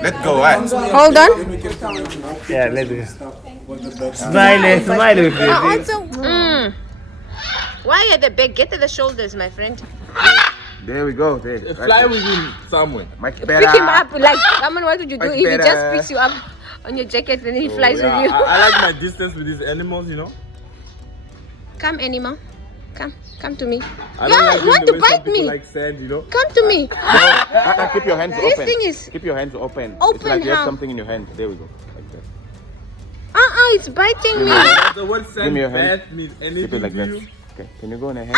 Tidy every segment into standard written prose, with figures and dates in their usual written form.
Let's go, right? Hold on. Yeah, let's go. Smile, smile with you. Also, why at the back? Get to the shoulders, my friend. There we go. There. Fly with him somewhere. Much Pick him better. up. Like, Raman, what would you do Much if he just better. picks you up on your jacket and then he flies Yeah, with you? I like my distance with these animals, you know. Come, animal. Come to me. I Yeah, don't like you want the to way bite some people me? like sand, you know. Come to me. Keep your hands This open. thing is Keep your hands open. It's open. like you have How? something in your hand. There we go. Like that. It's biting me. So what Give sand me your hand. bat means Keep anything it like to that. you? Okay. Can you go on your hand?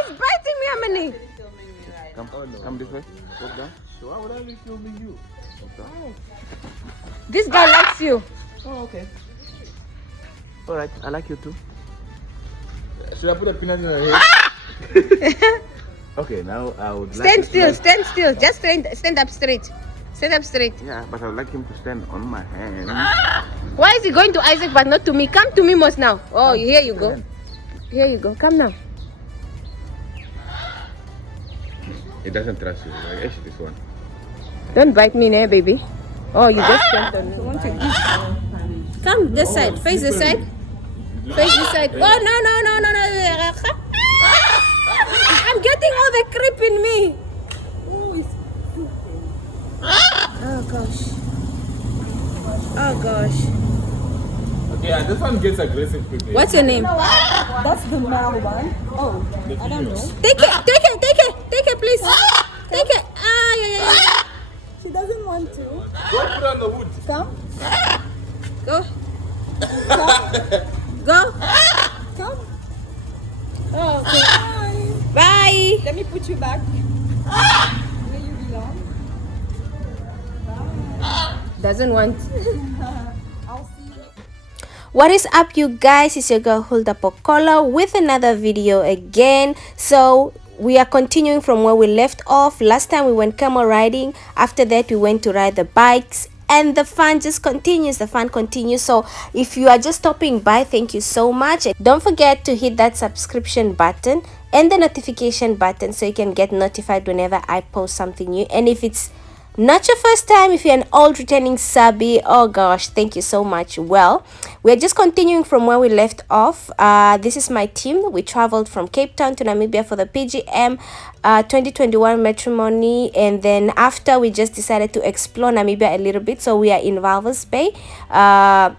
It's biting me, Amani. Come. Come this way. Walk down. So why would I be filming you? Walk down. This guy likes you. Oh, okay. All right. I like you too. Should I put a peanut in her head? Okay. Now I would like. Stand you still. to Stand still. Just stand up straight. Stand up straight. Yeah, but I would like him to stand on my hand. Why is he going to Isaac but not to me? Come to me, Mos, now. Oh, here you go. Here you go. Come now. He doesn't trust you. Like, actually, this one. Don't bite me, eh, baby. Oh, you just jumped on me. Come this side. Face this side. Face this side. Oh, no. I'm getting all the creep in me. Oh, gosh. Oh, gosh. Okay, yeah, this one gets aggressive quickly. What's your name? That's the male one. Oh, I don't know. Take it, please. Take it. Yeah. She doesn't want to. Go put on the wood. Come. Go. Go. Come. Oh, okay. Bye. Bye. Let me put you back where you belong. Doesn't want. I'll see you. What is up, you guys? It's your girl Hulda Pokola with another video again. So we are continuing from where we left off. Last time we went camel riding. After that we went to ride the bikes, and the fun just continues. So if you are just stopping by, thank you so much. Don't forget to hit that subscription button and the notification button so you can get notified whenever I post something new. And if it's not your first time, if you're an old returning subby, oh gosh, thank you so much. Well, we're just continuing from where we left off. This is my team. We traveled from Cape Town to Namibia for the PGM 2021 matrimony, and then after we just decided to explore Namibia a little bit. So we are in Walvis Bay, a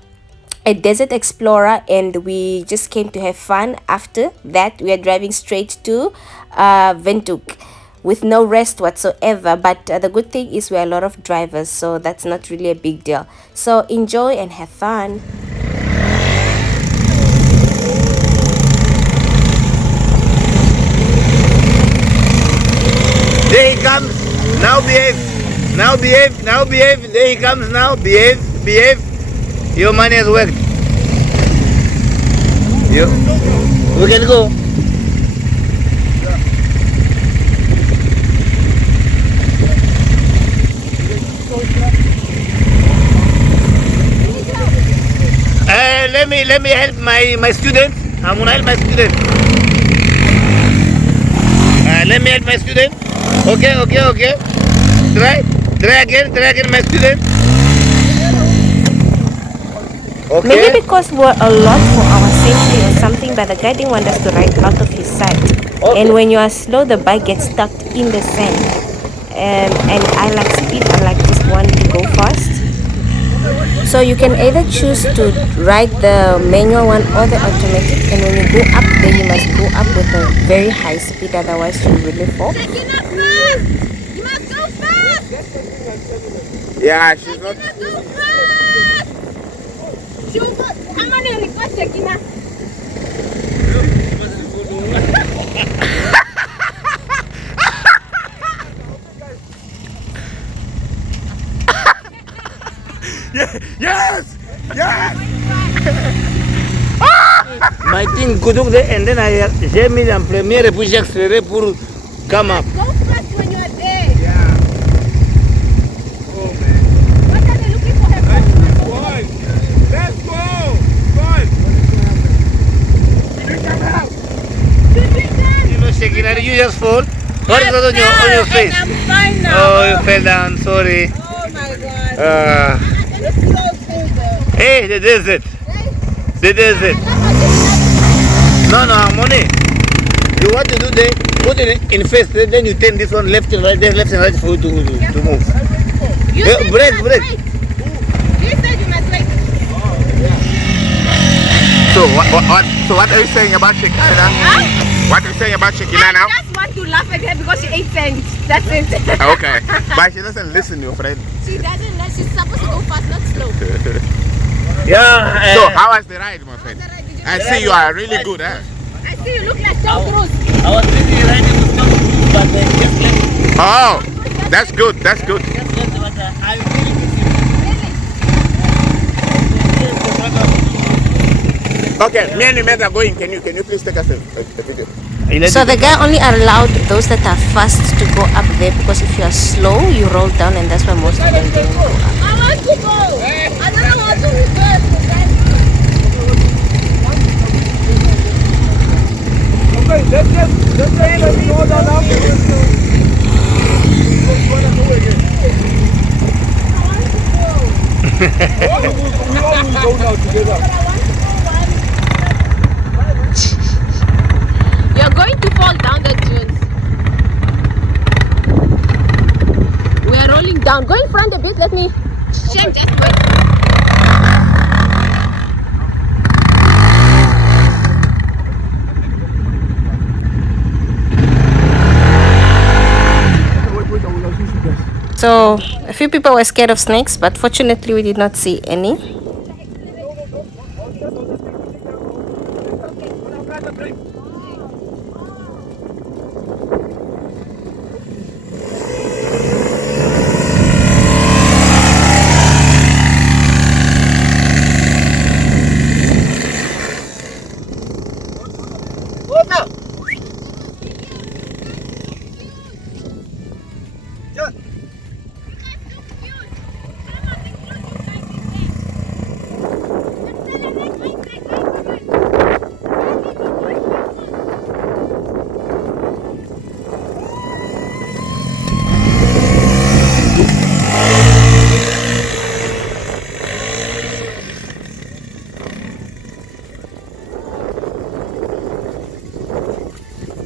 desert explorer, and we just came to have fun. After that we are driving straight to Windhoek with no rest whatsoever, but the good thing is we're a lot of drivers, so that's not really a big deal. So enjoy and have fun. There he comes. Now behave. There he comes now. Behave. Your money has worked. We can go. Let me help my student. I'm gonna help my student. Let me help my student. Okay. Try again, my student. Okay. Maybe because we're a lot for our safety or something, but the guy didn't want us to ride out of his sight. Okay. And when you are slow, the bike gets stuck in the sand. And I like speed. I like just want to go fast. So you can either choose to ride the manual one or the automatic, and when you go up there you must go up with a very high speed, otherwise you really fall. You must go fast. Yeah, she's not. Come on and request Shekina. Yes. My thing could do there, and then j'ai mis en première et puis j'ai accéléré pour come up. Go fast when you are there. Yeah. Oh man. What are they looking for? Let's go. You know, Shekina, did you just fall? What is that on your face? I'm fine now. Oh, you fell down. Sorry. Oh my Hey, the desert. The desert. No, money. You want to do the put it in first, then you turn this one left and right, then left and right for you to move. You Yeah, said break, you break. must wait. You said you must wait. So what are you saying about Shekina? What are you saying about Shekina now? I just want to laugh at her because she ate sand. That's it. Okay. But she doesn't listen, your friend. She doesn't know. She's supposed to go fast, not slow. Yeah. So how was the ride, my friend? I see you are really good, huh? I see you look like Tom Cruise. I was thinking riding with Tom, but just left. Oh, that's good. That's good. Just left, but I'm really busy. Okay, me and Nimet are going. Can you please take us a video? So the guy only allowed those that are fast to go up there because if you are slow, you roll down, and that's why most of them don't go up. I want to go. I don't know how to reverse. Okay, let's say that we hold on afterwards. We all will go now together. You're going to fall down the dunes. We are rolling down. Go in front a bit. Let me. Shame, just wait. So a few people were scared of snakes, but fortunately we did not see any.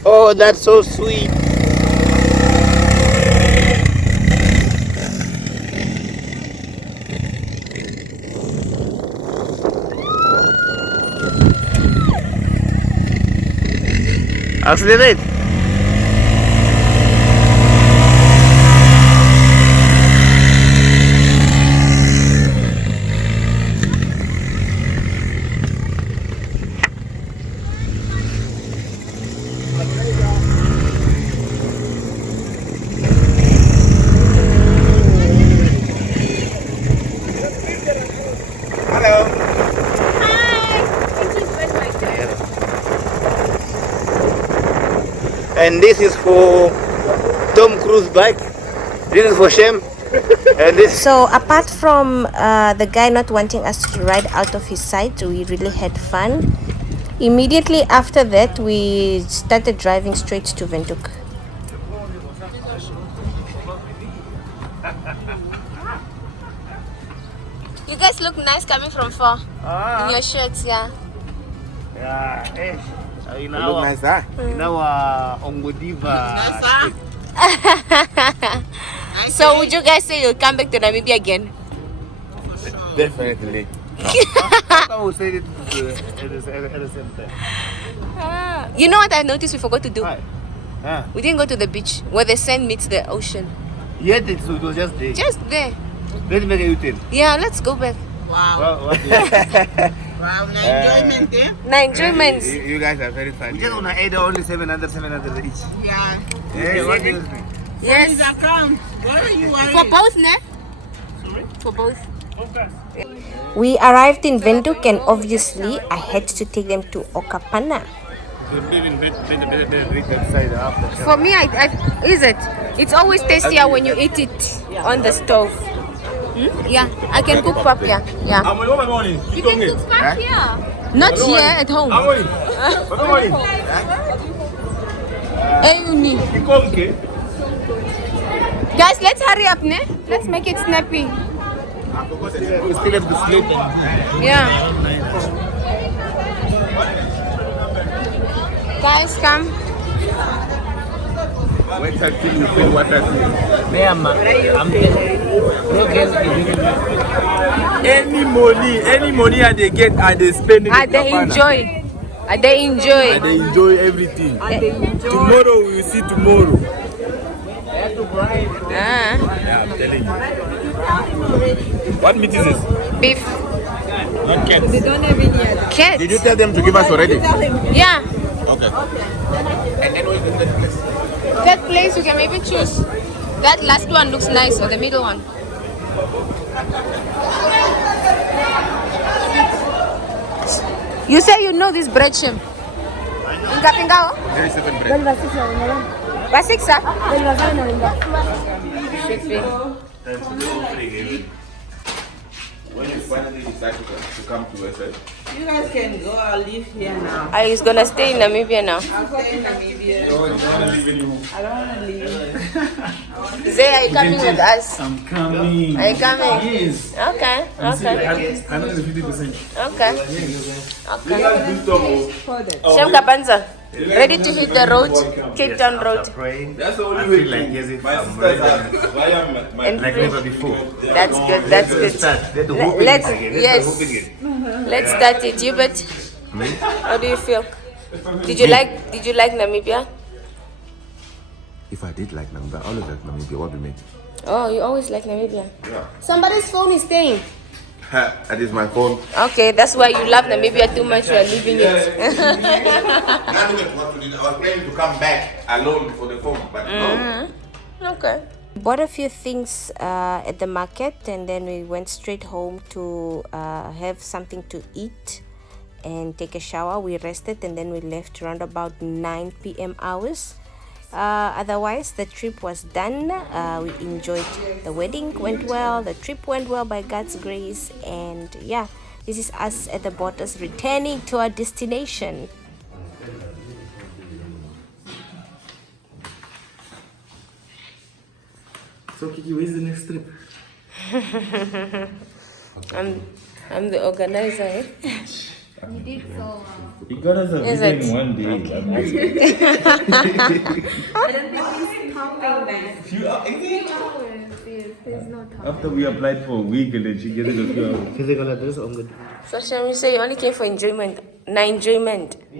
Oh, that's so sweet. Accelerate. And this is for Tom Cruise bike. This is for Shem. And this. So apart from the guy not wanting us to ride out of his sight, we really had fun. Immediately after that, we started driving straight to Windhoek. You guys look nice coming from far. In your shirts, yeah. Yeah, You look nice, huh? in our Ongodiva. So would you guys say you'll come back to Namibia again? Definitely. I will say it at the same time. You know what I noticed we forgot to do? Hi. We didn't go to the beach where the sand meets the ocean. Yet it was just there. Just there. Let's make a U-turn. Yeah, let's go back. What do you Wow, na enjoyment eh? Na enjoyment. You guys are very funny. We just want to add only 700 each. Yeah. Hey, what do you think? Yes. Yes. Account. What are you worried? For both, ne? For both. We arrived in Windhoek and obviously I had to take them to Kapana. For me, is it? It's always tastier when you eat it on the stove. Yeah, I can cook pap, yeah. Yeah. You can cook pap here. Not here, at home. Guys, let's hurry up, ne? Let's make it snappy. We still have to sleep. Yeah. Guys, come. Wait until you feel what I feel. Any money I they get, I they spend it. They enjoy. They enjoy. They enjoy everything. Tomorrow we will see tomorrow. Ah, Yeah, I'm telling you. What meat is this? beef. Not cats. Cat. Did you tell them to give us already? Yeah. Okay. And then we can get this. That place you can maybe choose. That last one looks nice, or the middle one. You say you know this bread shim? Ingapingao? There is 7 bread. Basiksa? Should be. When you finally decide to come to USA, You guys can go. I'll live here now. I was gonna stay in Namibia now. I'll stay in Namibia. I don't want to leave. Zay, are you coming with us? I'm coming. Are you coming? Yes. Okay, okay, 150%. okay. Shem Kapanza, ready to hit the road, Cape Town road. That's the only way. Like as if I'm ready. And Like never before. that's good, that's good. Let's, yes, let's start it. You bet. How do you feel? Did you like Namibia? if I did like Namibia, I always like Namibia. What do you mean? Oh, you always like Namibia. Yeah. Somebody's phone is staying. That is my phone. Okay, that's why you love Namibia too much. You are leaving it. I was planning to come back alone for the phone, but no. Okay. Bought a few things at the market, and then we went straight home to have something to eat and take a shower. We rested, and then we left around about 9 p.m. hours. Otherwise, the trip was done. We enjoyed the wedding, went well, the trip went well by God's grace, and yeah, this is us at the borders returning to our destination. So Kiki, where's the next trip? I'm the organizer, eh? You got us a Is video it? in one day. After we applied for a week and then she gets it a few hours. Physical address on good. So shall we say you only came for enjoyment? Enjoyment. I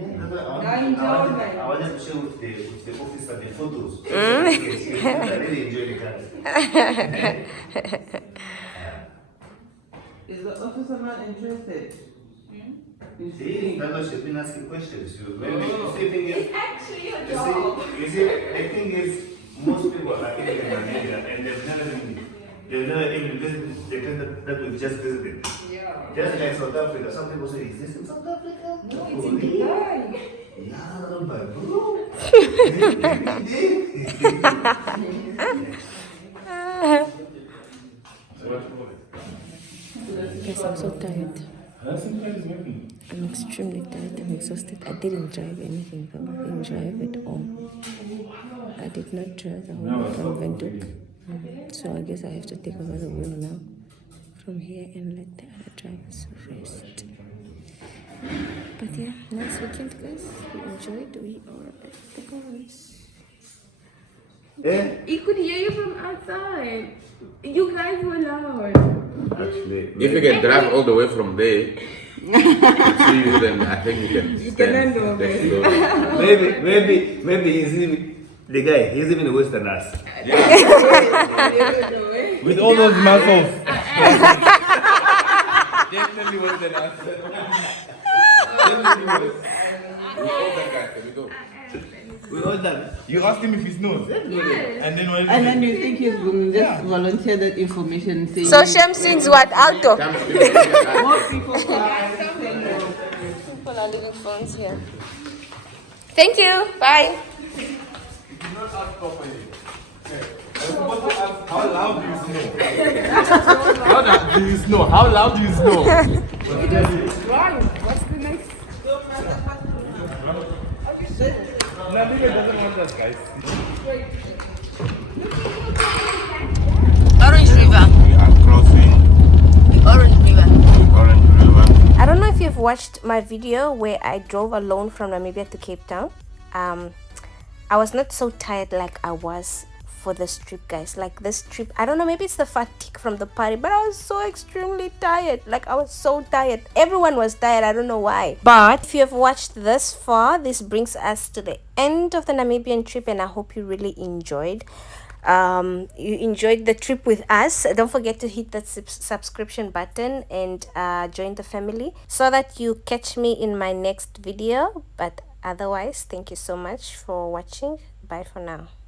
wanted to show with the officer the photos. I really enjoy the cars. Is the officer not interested? See, that's why she's been asking questions. It's actually a job. You see, the thing is, most people are in Namibia and they've never even visited the country that we've just visited. Yeah. Just like South Africa. Some people say, is this in South Africa? No, it's in Dubai. Yeah, but bro. Yes, I'm so tired. I'm extremely tired. I'm exhausted. I didn't drive anything though. I didn't drive at all. I did not drive the whole way from Windhoek. So I guess I have to take over the wheel now from here and let the other drivers rest. But yeah, nice weekend, guys. We enjoyed. We are at the Parrots. He could hear you from outside. You guys were loud. Actually, If you can drive all the way from there to see you, then I think you can. You can handle it. maybe he's even the guy. He's even worse than us. With all those muscles. Definitely worse than us. Definitely worse. We all that guy. Can we go? We all done. You asked him if he knows. And then when And then you think he's going to just volunteer that information? Saying So Shem sings what? Alto. Come to the more people are People are leaving phones here. Thank you. Bye. how loud do you snow? How loud do you snow? How loud do you snow? What's the next? Namibia doesn't want us, guys. crossing Orange River. Orange River. I don't know if you've watched my video where I drove alone from Namibia to Cape Town. I was not so tired like I was for this trip, guys. Like this trip, I don't know, maybe it's the fatigue from the party, but I was so extremely tired. Like I was so tired. Everyone was tired. I don't know why. But if you have watched this far, this brings us to the end of the Namibian trip, and I hope you really enjoyed. You enjoyed the trip with us. Don't forget to hit that subscription button and join the family so that you catch me in my next video. But otherwise, thank you so much for watching. Bye for now.